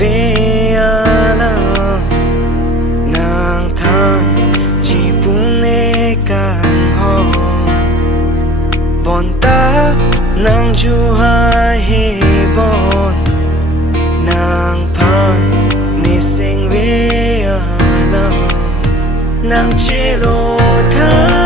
về alam nang than chỉ buồn nề càng ho bon ta nang chu hai he bon nang phan ni sing về alam nang che lo tha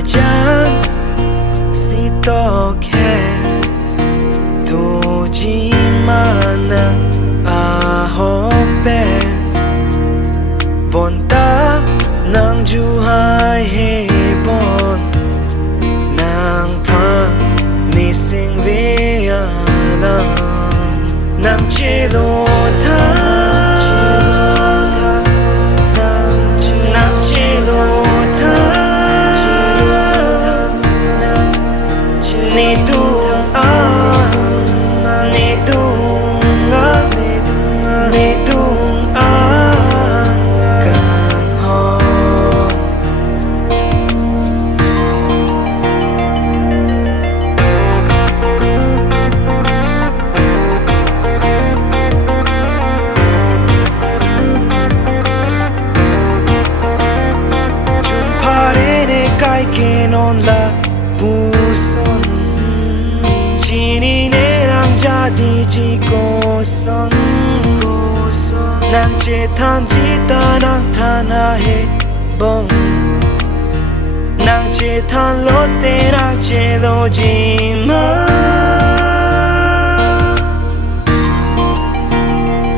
Jangan si toke tu mana ahope bonta nang ju hai he bon nang phan ni sing ve alam nang che lo tha nang che lo non la puson chini ne rang jadi ji ko son nang che than ji ta nang than ha he bong nang che than lo te rang che lo ji ma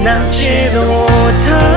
nang che lo tha